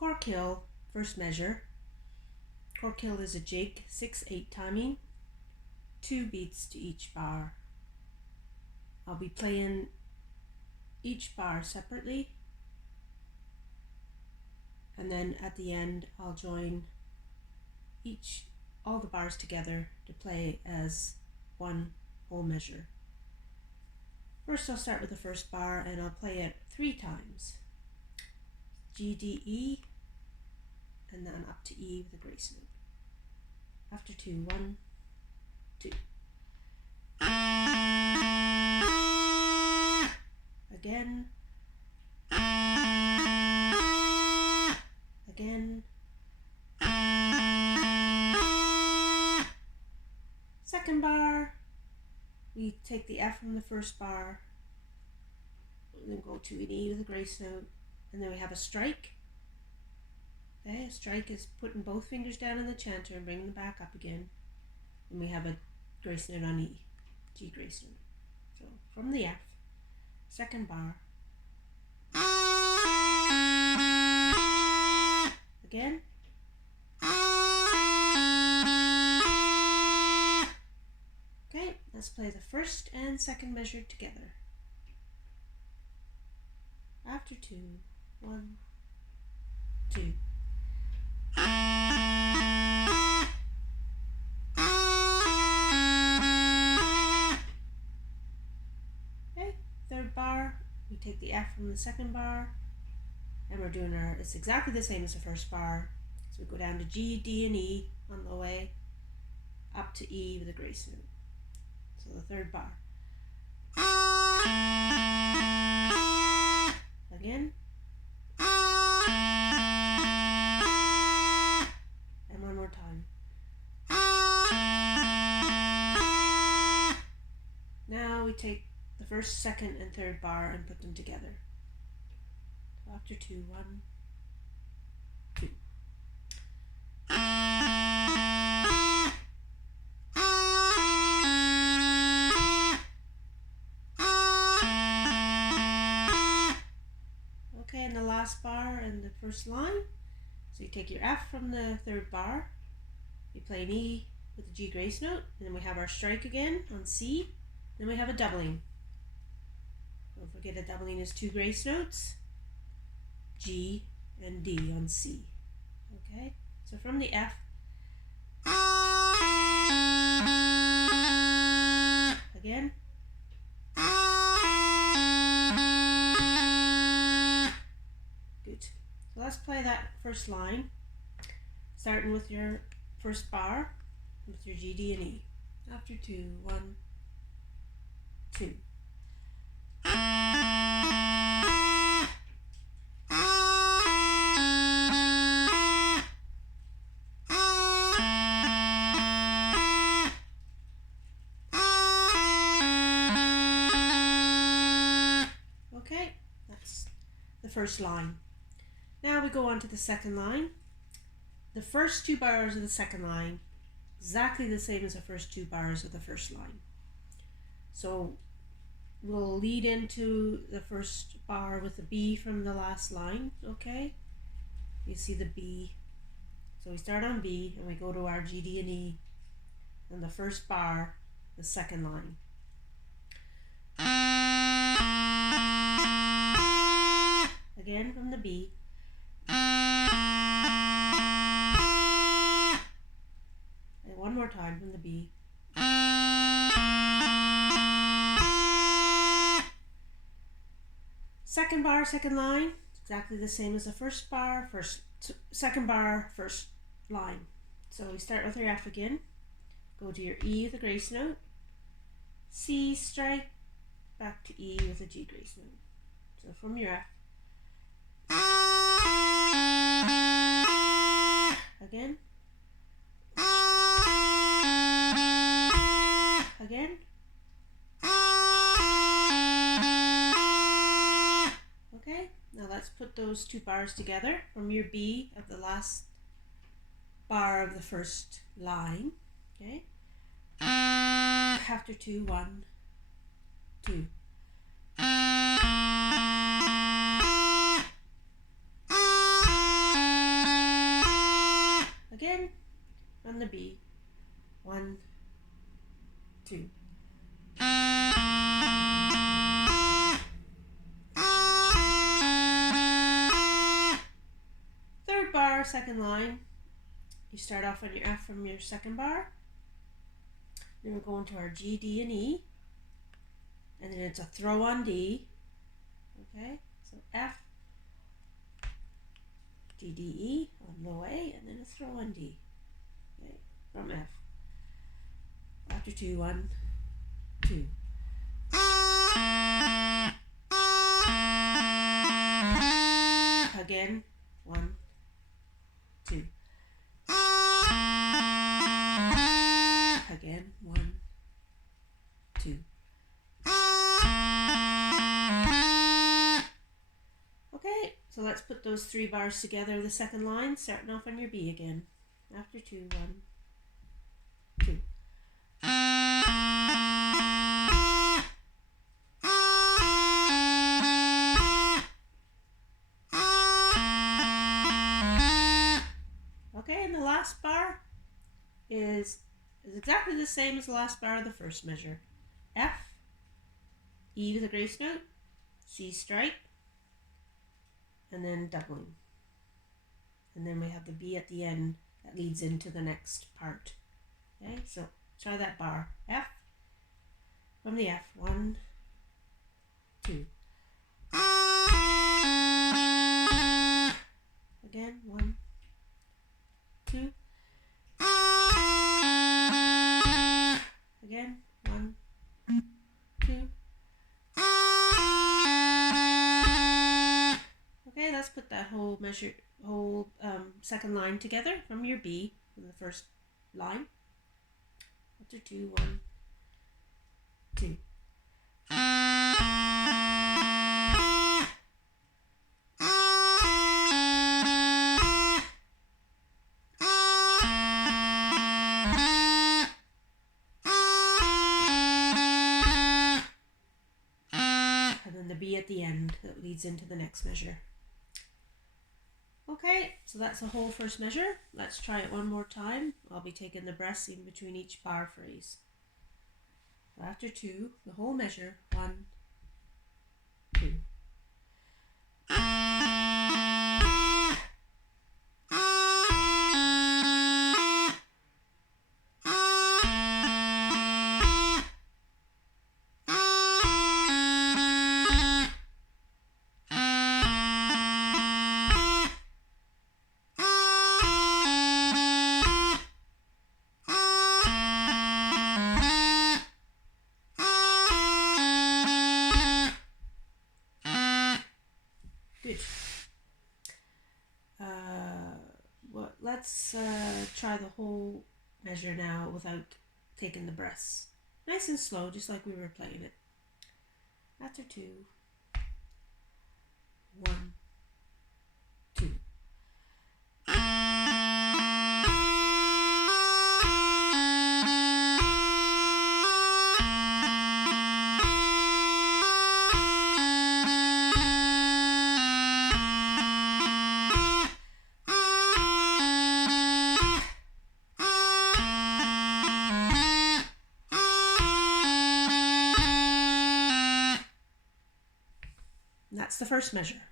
Cork Hill, first measure. Cork Hill is a jig, 6/8 timing, 2 beats to each bar. I'll be playing each bar separately, and then at the end I'll join all the bars together to play as one whole measure. First I'll start with the first bar and I'll play it 3 times. G, D, E, and then up to E with a grace note. After 2, 1, 2. Again. Again. Second bar, we take the F from the first bar, and then go to an E with a grace note, and then we have a strike. Okay, a strike is putting both fingers down on the chanter and bringing them back up again. And we have a grace note on E, G grace note. So from the F, second bar. Again. Okay, let's play the first and second measure together. After 2, 1, 2. Okay, third bar, we take the F from the second bar, and we're doing it's exactly the same as the first bar. So we go down to G, D, and E on the way, up to E with a grace note. So the third bar. Again. And one more time. Now we take the first, second, and third bar and put them together. So after 2, 1, 2. Okay, and the last bar and the first line. So you take your F from the third bar, you play an E with a G grace note, and then we have our strike again on C, then we have a doubling. Don't forget a doubling is 2 grace notes, G and D on C. Okay, so from the F, again, good. So let's play that first line, starting with your first bar with your G, D, and E. After 2, 1, 2. Okay, that's the first line. Now we go on to the second line. The first 2 bars of the second line, exactly the same as the first 2 bars of the first line. So we'll lead into the first bar with the B from the last line, okay? You see the B. So we start on B and we go to our G, D, and E. And the first bar, the second line. Again from the B. And one more time from the B. Second bar, second line, exactly the same as the first bar, second bar, first line. So we start with your F again, go to your E with a grace note, C strike, back to E with a G grace note. So from your F, again, again, okay, now let's put those 2 bars together from your B of the last bar of the first line, okay, after 2, 1, 2. B. 1, 2. Third bar, second line. You start off on your F from your second bar. Then we're going to our G, D, and E. And then it's a throw on D. Okay, so F, G, D, E on low A, and then a throw on D. Okay, from F. After 2, 1, 2. Again, 1, 2. Again, 1, 2. Okay, so let's put those 3 bars together, the second line, starting off on your B again. After 2, 1, 2. Okay, and the last bar is exactly the same as the last bar of the first measure. F, E with a grace note, C strike, and then doubling. And then we have the B at the end that leads into the next part. Okay, so try that bar. F, from the F, 1, 2. Again, 1, 2. Again, 1, 2. Okay, let's put that whole second line together from your B in the first line. After 2, 1, 2. And then the B at the end that leads into the next measure. Okay, so that's the whole first measure. Let's try it one more time. I'll be taking the breaths in between each bar phrase. So after 2, the whole measure, 1, 2. Good. Let's try the whole measure now without taking the breaths. Nice and slow, just like we were playing it. After 2, 1, 2. That's the first measure.